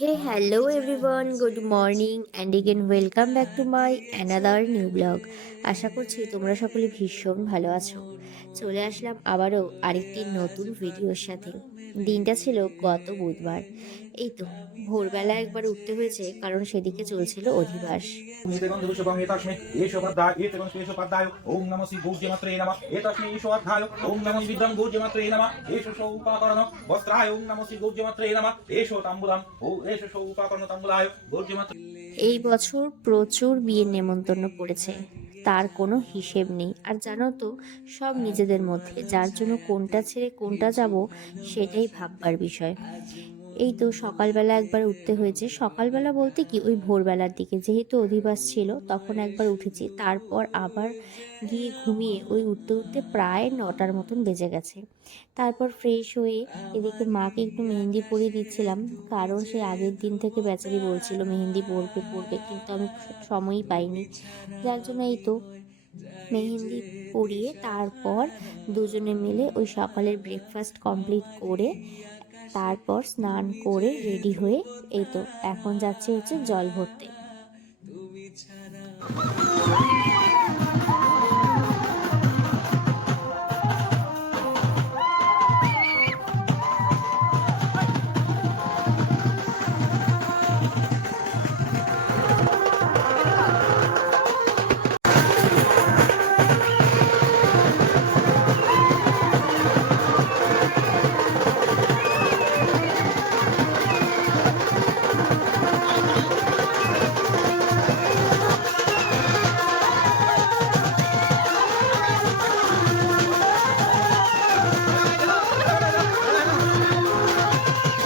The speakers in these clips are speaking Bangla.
Hey, hello everyone, good morning and again welcome back to my another new vlog. আশা করছি তোমরা সকলে ভীষণ ভালো আছো। চলে আসলাম আবারও আরেকটি নতুন ভিডিওর সাথে। দিনটা ছিল গত বুধবার। এই তো ভোরবেলা একবার উঠতে হয়েছে কারণ সেদিকে চলছিল অধিবাস। ওম নমঃ শ্রী গৌর্যমাত্রে নমঃ এতস্मै ঈশো অধ্যায় ওম নমঃ বিদ্যং গৌর্যমাত্রে নমঃ এষো সৌ উপাকরণ বস্ত্রায় ওম নমঃ শ্রী গৌর্যমাত্রে নমঃ এষো তাম্বুলাম ও এষো সৌ উপাকরণ তাম্বুলায় গৌর্যমাত্রে। এই বছর প্রচুর বিয়ের নেমন্তন্ন পড়েছে, তার কোনো হিসেব নেই। আর জানো তো, সব নিজেদের মধ্যে, যার জন্য কোনটা ছেড়ে কোনটা যাব সেটাই ভাববার বিষয়। এই তো সকালবেলা একবার উঠতে হয়েছে। সকালবেলা বলতে কি, ওই ভোরবেলার দিকে, যেহেতু অধিবাস ছিল তখন একবার উঠেছি, তারপর আবার গিয়ে ঘুমিয়ে ওই উঠতে উঠতে প্রায় 9টার মতন বেজে গেছে। তারপর ফ্রেশ হয়ে এদিকে মাকে একটু মেহেন্দি পরিয়ে দিচ্ছিলাম, কারণ সে আগের দিন থেকে বেচারি বলছিল মেহেন্দি পরবে পরবে, কিন্তু আমি সময়ই পাইনি। যার জন্য এই তো মেহেন্দি পরিয়ে তারপর দুজনে মিলে ওই সকালের ব্রেকফাস্ট কমপ্লিট করে তারপর স্নান করে রেডি হয়ে এই তো এখন যাচ্ছি হচ্ছে জল ভরতে।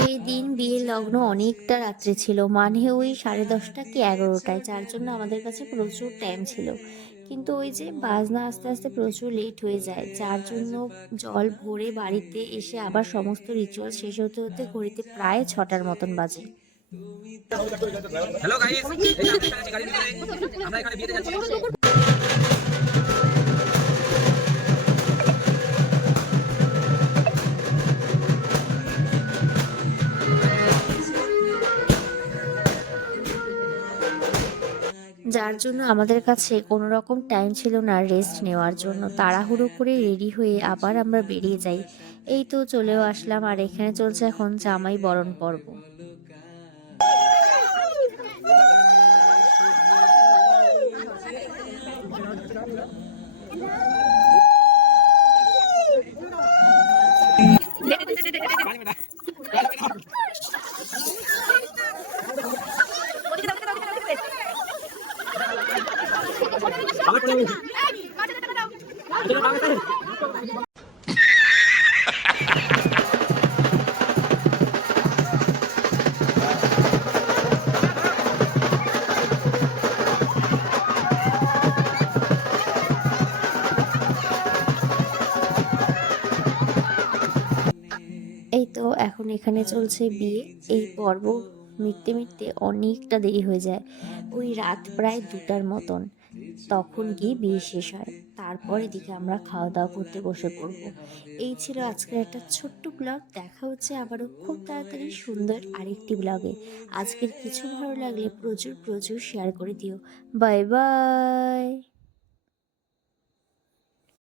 এই দিন বিয়ের লগ্ন অনেকটা রাত্রে ছিল, মানে ওই 10:30 কি 11টায়, যার জন্য আমাদের কাছে প্রচুর টাইম ছিল। কিন্তু ওই যে বাজনা আস্তে আস্তে প্রচুর লেট হয়ে যায়, যার জন্য জল ভরে বাড়িতে এসে আবার সমস্ত রিচুয়াল শেষ হতে হতে ঘড়িতে প্রায় 6টার মতন বাজে। হ্যালো গাইস, গাড়ি নিয়ে আমরা এখানে বিয়েতে যাচ্ছি। যার জন্য আমাদের কাছে কোনো রকম টাইম ছিল না রেস্ট নেওয়ার জন্য। তাড়াহুড়ো করে রেডি হয়ে আবার আমরা বেরিয়ে যাই। এই তো চলেও আসলাম, আর এখানে চলছে এখন জামাই বরণ পর্ব। এই তো এখন এখানে চলছে বিয়ে। এই পর্ব মিটতে মিটতে অনেকটা দেরি হয়ে যায়, ওই রাত প্রায় 2টার মতন। তখন গিয়ে বিয়ে শেষ হয়। তারপর এদিকে আমরা খাওয়া দাওয়া করতে বসে পড়বো। এই ছিল আজকের একটা ছোট্ট ব্লগ। দেখা হচ্ছে আবারও খুব তাড়াতাড়ি সুন্দর আরেকটি ব্লগে। আজকের কিছু ভালো লাগলে প্রচুর প্রচুর শেয়ার করে দিও। Bye bye.